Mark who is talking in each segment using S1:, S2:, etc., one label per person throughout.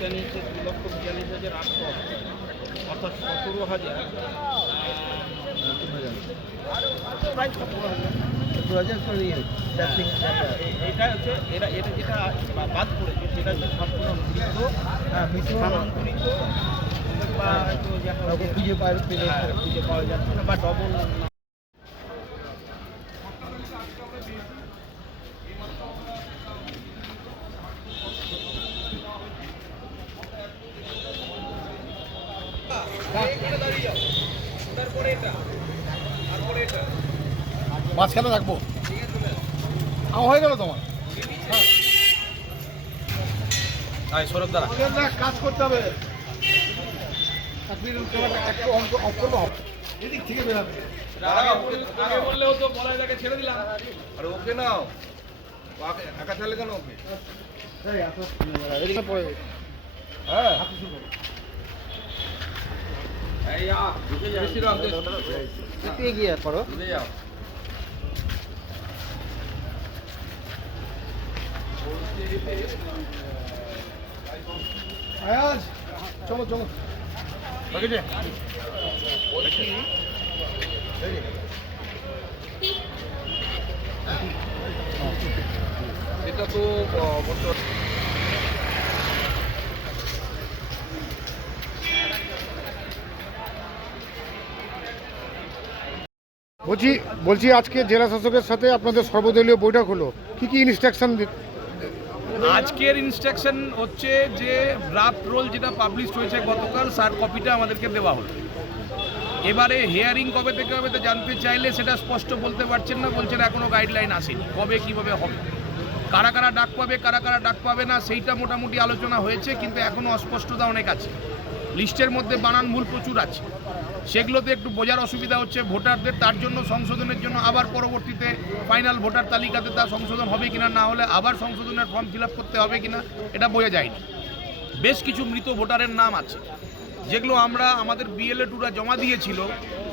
S1: জানিয়েছে দু লক্ষ বিয়াল্লিশ হাজার আটশো অর্থাৎ সতেরো হাজার। প্রায় সতেরো এটা হচ্ছে এরা এটা যেটা বাদ পড়েছে সেটা হচ্ছে সম্পূর্ণ মৃত
S2: হ্যাঁ,
S1: স্থানান্তরিত বা
S2: খুঁজে পাওয়া
S1: হ্যাঁ, খুঁজে পাওয়া যাচ্ছে না বা ডবল
S3: মাঝখানে রাখব। আমার হয়ে গেল তোমার।
S1: সৌরভ
S3: কাজ করতে হবে। এদিক থেকে বেরাবে।
S1: বললেও তো বলাই তাকে ছেড়ে দিলাম।
S4: আরে ওকে নাও। একা কেন ওকে? হ্যাঁ।
S2: একটু এগিয়ে করো
S1: ঢুকে যাও
S3: আয়াজ চলো চলো
S4: ওকে এটা তো আহ,
S3: বলছি বলছি আজকে জেলা শাসকের সাথে আপনাদের সর্বদলীয় বৈঠক হলো। কি কি ইনস্ট্রাকশন
S5: আজকের ইনস্ট্রাকশন হচ্ছে যে ড্রাফট রোল যেটা পাবলিশ হয়েছে গতকাল সার কপিটা আমাদেরকে দেওয়া হলো। এবারে হেয়ারিং কবে থেকে হবে তো জানতে চাইলে সেটা স্পষ্ট বলতে পারছেন না, বলছেন এখনও গাইডলাইন আসেনি। কবে, কীভাবে হবে? কারা কারা ডাক পাবে, কারা কারা ডাক পাবে না, সেইটা মোটামুটি আলোচনা হয়েছে, কিন্তু এখনও অস্পষ্টতা অনেক আছে। লিস্টের মধ্যে বানান ভুল প্রচুর আছে। সেগুলোতে একটু বোঝার অসুবিধা হচ্ছে, ভোটারদের তার জন্য সংশোধনের জন্য আবার পরবর্তীতে ফাইনাল ভোটার তালিকাতে তার সংশোধন হবে কিনা, না হলে আবার সংশোধনের ফর্ম ফিল করতে হবে কিনা, এটা বোঝা যায়নি। বেশ কিছু মৃত ভোটারের নাম আছে, যেগুলো আমরা আমাদের বিএলএ টুরা জমা দিয়েছিল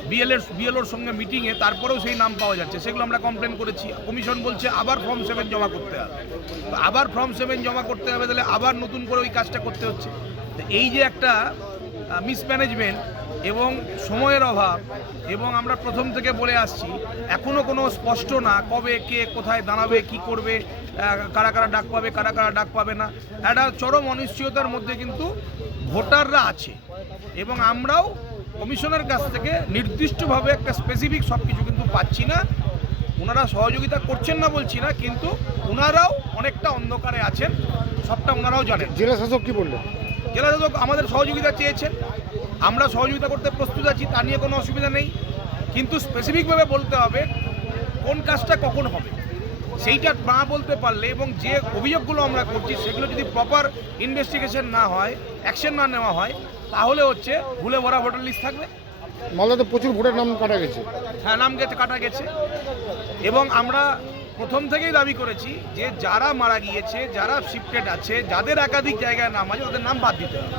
S5: বিএলএর বিএলওর সঙ্গে মিটিংয়ে তারপরেও সেই নাম পাওয়া যাচ্ছে, সেগুলো আমরা কমপ্লেন করেছি। কমিশন বলছে আবার ফর্ম সেভেন জমা করতে হবে। তো আবার ফর্ম সেভেন জমা করতে হবে, তাহলে আবার নতুন করে ওই কাজটা করতে হচ্ছে। তো এই যে একটা মিসম্যানেজমেন্ট এবং সময়ের অভাব এবং আমরা প্রথম থেকে বলে আসছি এখনও কোনো স্পষ্ট না কবে কে কোথায় দাঁড়াবে, কি করবে কারা কারা ডাক পাবে, কারা কারা ডাক পাবে না। একটা চরম অনিশ্চয়তার মধ্যে কিন্তু ভোটাররা আছে এবং আমরাও কমিশনের কাছ থেকে নির্দিষ্টভাবে একটা স্পেসিফিক সব কিছু কিন্তু পাচ্ছি না। ওনারা সহযোগিতা করছেন না বলছি না, কিন্তু ওনারাও অনেকটা অন্ধকারে আছেন, সবটা ওনারাও জানেন।
S3: জেলা শাসক কি বললেন?
S5: জেলা শাসক আমাদের সহযোগিতা চেয়েছেন। আমরা সহযোগিতা করতে প্রস্তুত আছি তা নিয়ে কোনো অসুবিধা নেই। কিন্তু স্পেসিফিকভাবে বলতে হবে কোন কাজটা কখন হবে? সেইটা না বলতে পারলে এবং যে অভিযোগগুলো আমরা করছি সেগুলো যদি প্রপার ইনভেস্টিগেশন না হয় অ্যাকশন না নেওয়া হয় তাহলে হচ্ছে ভুলে ভরা ভোটার লিস্ট থাকবে।
S3: মালদাতে প্রচুর ভোটের নাম কাটা গেছে।
S5: হ্যাঁ নাম গেছে কাটা গেছে। এবং আমরা প্রথম থেকেই দাবি করেছি যে যারা মারা গিয়েছে, যারা শিফটেড আছে, যাদের একাধিক জায়গায় নাম আছে তাদের নাম বাদ দিতে হবে।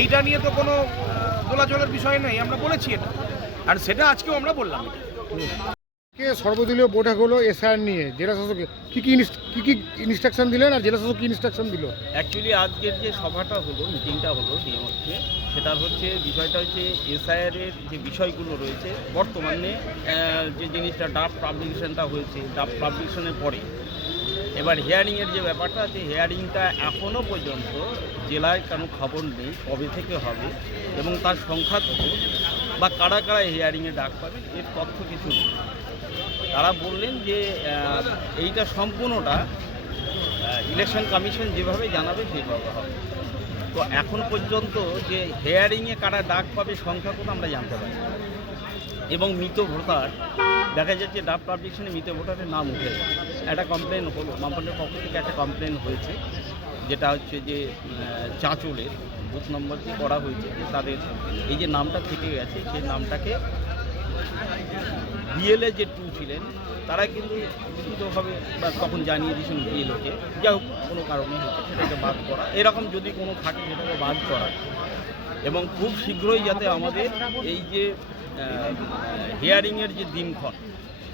S5: এইটা নিয়ে তো কোনো দোলাচলের বিষয় নেই, আমরা বলেছি এটা। আর সেটা আজকেও আমরা বললাম
S3: কে সর্বদলীয় বৈঠক হলো এসআইআর নিয়ে? জেলা শাসক কি কি কি কি ইনস্ট্রাকশন দিলেন আর জেলা শাসক কি ইনস্ট্রাকশন দিল?
S1: অ্যাকচুয়ালি আজকের যে সভাটা হলো মিটিংটা হলো নিয়ম হচ্ছে সেটা হচ্ছে বিষয়টা হচ্ছে এসআইআরের যে বিষয়গুলো রয়েছে, বর্তমানে যে জিনিসটা ডাব পাবলিকেশনটা হয়েছে, ডাব পাবলিকেশনের পরে। এবার হিয়ারিংয়ের যে ব্যাপারটা আছে হিয়ারিংটা এখনও পর্যন্ত জেলায় কোনো খবর নেই, কবে থেকে হবে এবং তার সংখ্যা কত, বা কারা কারা হিয়ারিংয়ে ডাক পাবে এর তথ্য কিছু নেই। তারা বললেন যে এইটা সম্পূর্ণটা ইলেকশন কমিশন যেভাবে জানাবে সেভাবে হবে তো এখন পর্যন্ত যে হেয়ারিংয়ে কারা ডাক পাবে সংখ্যা কোনো আমরা জানতে পারি। এবং মৃত ভোটার, দেখা যাচ্ছে ডাব পাবলিকেশনে মৃত ভোটারের নাম উঠে একটা কমপ্লেন হলো মামপন্ডের পক্ষ থেকে একটা কমপ্লেন হয়েছে, যেটা হচ্ছে যে চাঁচলের বুথ নম্বর দিয়ে করা হয়েছে যে তাদের এই যে নামটা থেকে গেছে, সেই নামটাকে বিএলএ যে টু ছিলেন, তারা কিন্তু লিখিতভাবে বা তখন জানিয়ে দিয়েছেন বিএলওকে যা হোক, কোনো কারণে সেটাকে বাদ করা এরকম যদি কোনো থাকে, সেটাকে বাদ করা এবং খুব শীঘ্রই যাতে আমাদের এই যে হিয়ারিংয়ের যে দিনক্ষণ,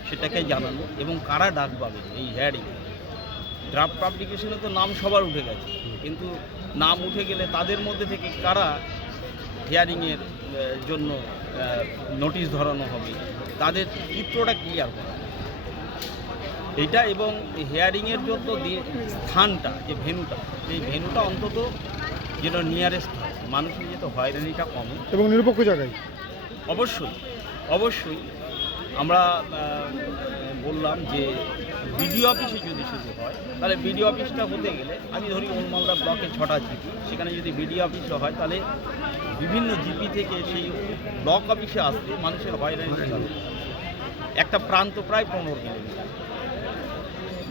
S1: সেটাকে জানানো এবং কারা ডাক পাবে এই হিয়ারিং ড্রাফট পাবলিকেশনে তো নাম সবার উঠে গেছে। কিন্তু নাম উঠে গেলে তাদের মধ্যে থেকে কারা হিয়ারিংয়ের জন্য নোটিশ ধরানো হবে। তাদের চিত্রটা ক্লিয়ার করা? এটা এবং হেয়ারিংয়ের জন্য স্থানটা যে ভেনুটা সেই ভেনুটা অন্তত যেন নিয়ারেস্ট মানুষের যেহেতু হয়রানিটা কম
S3: এবং নিরপেক্ষ জায়গায়?
S1: অবশ্যই অবশ্যই। আমরা বললাম যে বিডিও অফিসে যদি শুধু হয়, তাহলে বিডিও অফিসটা হতে গেলে, আমি ধরি ওলমালদা ব্লকে ছটা জিপি, সেখানে যদি বিডিও অফিসে হয়, তাহলে বিভিন্ন জিপি থেকে সেই ব্লক অফিসে আসতে মানুষের হয়রানি একটা প্রান্ত প্রায় পনেরো কিলোমিটার।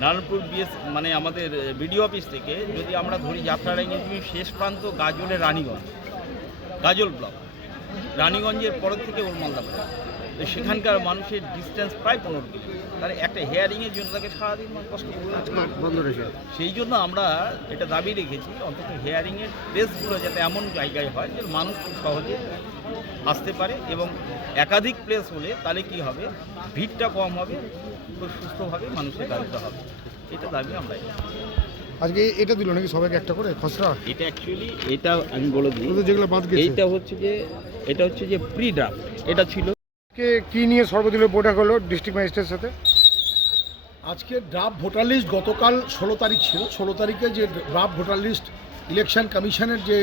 S1: নারায়ণপুর বিএস মানে আমাদের বিডিও অফিস থেকে যদি আমরা ধরি যাত্রারাই শেষ প্রান্ত গাজলের রানীগঞ্জ, গাজল ব্লক। রানীগঞ্জের পরের থেকে ওলমালদা ব্লক। সেখানকার মানুষের ডিস্টেন্স প্রায় পনেরো কিলোমিটার তাহলে একটা হেয়ারিংয়ের জন্য তাকে সারাদিন কষ্ট
S2: বন্ধ রয়েছে।
S1: সেই জন্য আমরা এটা দাবি রেখেছি অন্তত হেয়ারিংয়ের প্লেসগুলো যাতে এমন জায়গায় হয় যে মানুষ খুব সহজে আসতে পারে এবং একাধিক প্লেস হলে তাহলে কি হবে? ভিড়টা কম হবে খুব সুস্থভাবে মানুষের কাজটা হবে। এটা দাবি আমরা
S3: আজকে এটা দিল নাকি সবাইকে একটা করে? খসড়া?
S1: এটা অ্যাকচুয়ালি এটা আমি বলে দিই
S3: যেগুলো বাদ গেছে।
S1: এইটা হচ্ছে যে এটা হচ্ছে যে প্রি ড্রাফট এটা ছিল
S3: কে কি নিয়ে সর্বদলীয় বৈঠক হলো ডিস্ট্রিক্ট ম্যাজিস্ট্রেটের সাথে?
S6: আজকে ড্রাফট ভোটার লিস্ট গতকাল ষোলো তারিখ ছিল। ষোলো তারিখে যে ড্রাফট ভোটার লিস্ট ইলেকশন কমিশনের যে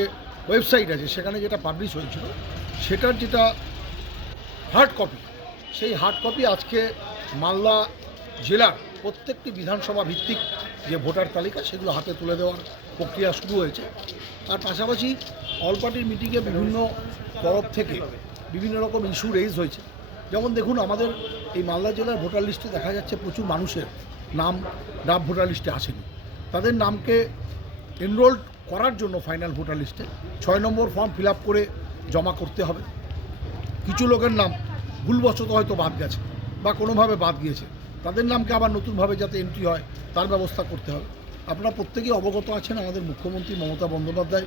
S6: ওয়েবসাইট আছে, সেখানে যেটা পাবলিশ হয়েছিল, সেটার যেটা হার্ড কপি সেই হার্ড কপি আজকে মালদা জেলার প্রত্যেকটি বিধানসভা ভিত্তিক যে ভোটার তালিকা, সেগুলো হাতে তুলে দেওয়ার প্রক্রিয়া শুরু হয়েছে। তার পাশাপাশি অল পার্টির মিটিংয়ে বিভিন্ন তরফ থেকে বিভিন্ন রকম ইস্যু রেজ হয়েছে। যেমন দেখুন আমাদের এই মালদা জেলার ভোটার লিস্টে দেখা যাচ্ছে প্রচুর মানুষের নাম ডাব ভোটার লিস্টে আসেনি। তাদের নামকে এনরোল্ড করার জন্য ফাইনাল ভোটার লিস্টে ছয় নম্বর ফর্ম ফিল করে জমা করতে হবে। কিছু লোকের নাম ভুলবশত হয়তো বাদ গেছে বা কোনোভাবে বাদ গিয়েছে। তাদের নামকে আবার নতুনভাবে যাতে এন্ট্রি হয়, তার ব্যবস্থা করতে হবে। আপনারা প্রত্যেকেই অবগত আছেন আমাদের মুখ্যমন্ত্রী মমতা বন্দ্যোপাধ্যায়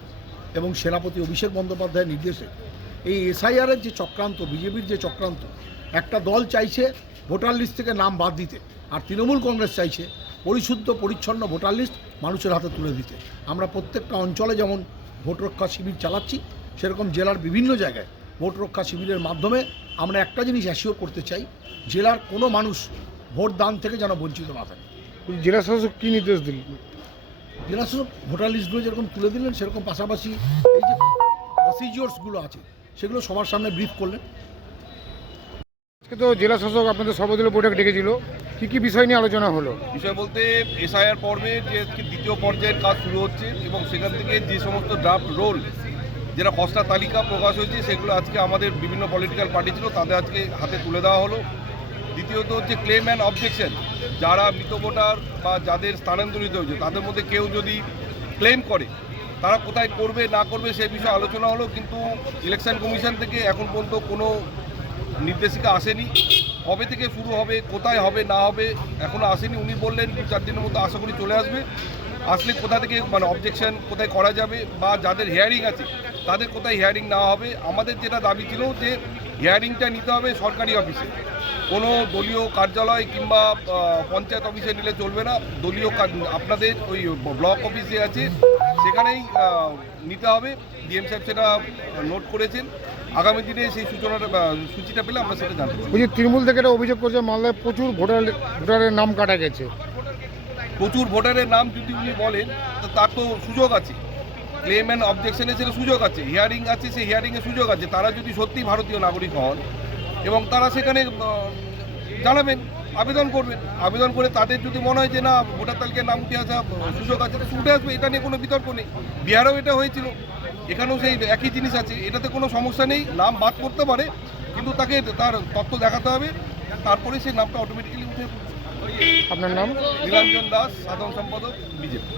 S6: এবং সেনাপতি অভিষেক বন্দ্যোপাধ্যায়ের নির্দেশে। এই এসআইআরের যে চক্রান্ত বিজেপির যে চক্রান্ত একটা দল চাইছে ভোটার লিস্ট থেকে নাম বাদ দিতে আর তৃণমূল কংগ্রেস চাইছে পরিশুদ্ধ পরিচ্ছন্ন ভোটার লিস্ট মানুষের হাতে তুলে দিতে। আমরা প্রত্যেকটা অঞ্চলে যেমন ভোট রক্ষা শিবির চালাচ্ছি সেরকম জেলার বিভিন্ন জায়গায় ভোট রক্ষা শিবিরের মাধ্যমে আমরা একটা জিনিস অ্যাসিওর করতে চাই জেলার কোনো মানুষ ভোট দান থেকে যেন বঞ্চিত না থাকে।
S3: জেলা শাসক কি নির্দেশ দিল?
S6: জেলা শাসক ভোটার লিস্টগুলো যেরকম তুলে দিলেন সেরকম পাশাপাশি এই যে প্রসিজিওর্সগুলো আছে সেগুলো সবার সামনে ব্রিফ করলেন।
S3: আজকে তো জেলা শাসক আপনাদের সর্বদলীয় বৈঠক ডেকেছিল। কি কি বিষয় নিয়ে আলোচনা হলো?
S4: বিষয় বলতে এসআইআর পর্বে যে আজকে দ্বিতীয় পর্যায়ের কাজ শুরু হচ্ছে এবং সেখান থেকে যে সমস্ত ড্রাফট রোল যেটা খসড়া তালিকা প্রকাশ হয়েছে সেগুলো আজকে আমাদের বিভিন্ন পলিটিক্যাল পার্টি ছিল তাদের আজকে হাতে তুলে দেওয়া হলো। দ্বিতীয়ত হচ্ছে ক্লেম অ্যান্ড অবজেকশন যারা মৃত ভোটার বা যাদের স্থানান্তরিত হয়েছে তাদের মধ্যে কেউ যদি ক্লেম করে তারা কোথায় করবে, না করবে সেই বিষয়ে আলোচনা হলো, কিন্তু ইলেকশন কমিশন থেকে এখন পর্যন্ত কোনো নির্দেশিকা আসেনি। কবে থেকে শুরু হবে, কোথায় হবে, না হবে এখনও আসেনি। উনি বললেন দু চার দিনের মধ্যে আশা করি চলে আসবে। আসলে কোথা থেকে মানে অবজেকশন কোথায় করা যাবে বা যাদের হিয়ারিং আছে, তাদের কোথায় হিয়ারিং না হবে, আমাদের যেটা দাবি ছিল যে হিয়ারিংটা নিতে হবে সরকারি অফিসে। কোনো দলীয় কার্যালয় কিংবা পঞ্চায়েত অফিসে নিলে চলবে না। দলীয় আপনাদের ওই ব্লক অফিসে আছে সেখানেই নিতে হবে। ডিএম সাহেব সেটা নোট করেছেন। আগামী দিনে সেই সূচনাটা সূচিটা পেলে আমরা সেটা জানতে
S3: যে তৃণমূল থেকে একটা অভিযোগ করছে মালদায় প্রচুর ভোটার ভোটারের নাম কাটা গেছে।
S4: প্রচুর ভোটারের নাম যদি উনি বলেন তার তো সুযোগ আছে। ক্লেম অ্যান্ড অবজেকশনের সেটা সুযোগ আছে হিয়ারিং আছে সেই হিয়ারিংয়ের সুযোগ আছে। তারা যদি সত্যি ভারতীয় নাগরিক হন এবং তারা সেখানে জানাবেন। আবেদন করবেন আবেদন করে তাদের যদি মনে হয় যে না ভোটার তালিকায় নাম উঠে আসা সুযোগ আছে তো উঠে আসবে এটা নিয়ে কোনো বিতর্ক নেই। বিহারেও এটা হয়েছিল। এখানেও সেই একই জিনিস আছে এটাতে কোনো সমস্যা নেই নাম বাদ করতে পারে কিন্তু তাকে তার তথ্য দেখাতে হবে তারপরে সেই নামটা অটোমেটিক্যালি উঠে
S3: আপনার নাম?
S4: নীলাঞ্জন দাস সাধারণ সম্পাদক বিজেপি।